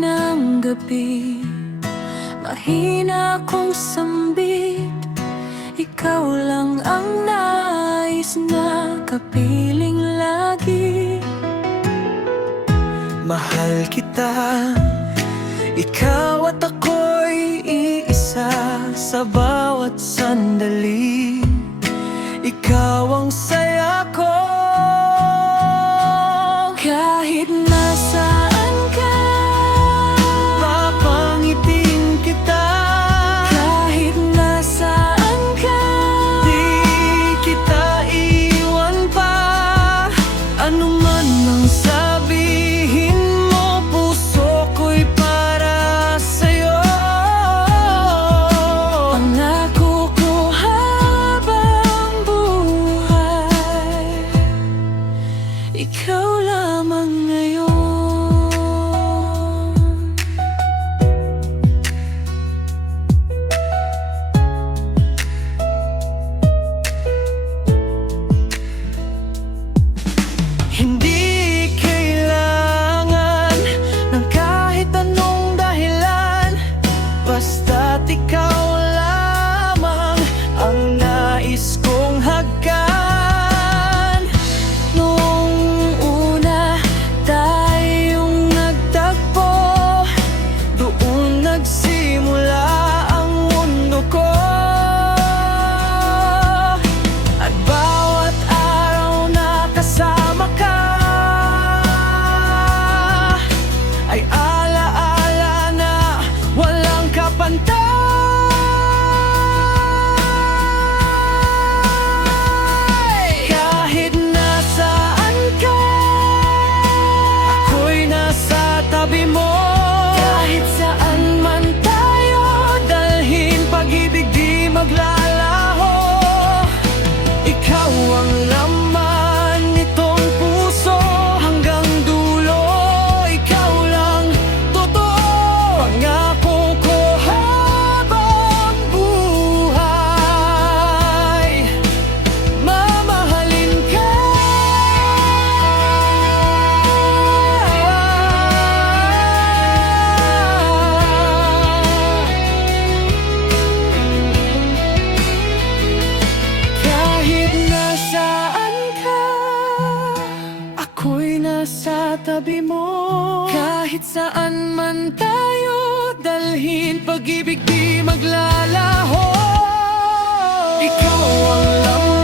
ng gabi, mahina akong sambit. Ikaw lang ang nais na kapiling lagi. Mahal kita, ikaw at ako'y iisa sa bawat sandali. Ikaw ang saya ko. Kahit nasaan ka, papangitin kita. kahit nasaan ka, Di kita iwan pa. Ano man ang sabihin mo, puso ko'y para sa'yo. pangako ko habang buhay, ikaw lamang ngayon. Hindi kailangan ng kahit anong dahilan, basta't ikaw lamang ang nais kong hagkan. Noong una tayong nagtagpo, Doon nagsimula ang mundo ko. At bawat araw na kasama ka ay alaala na walang kapantay. Kahit nasaan ka, ako'y nasa tabi mo. kahit saan man tayo, Dalhin pag-ibig di maglalaho. Ikaw ang laman nitong puso hanggang dulo. Ikaw lang totoo, pangako ko habang buhay. Mamahalin ka. Kahit nasaan ka, ako'y nasa tabi mo. kahit saan man tayo, Dalhin pag-ibig di maglalaho. Ikaw ang laman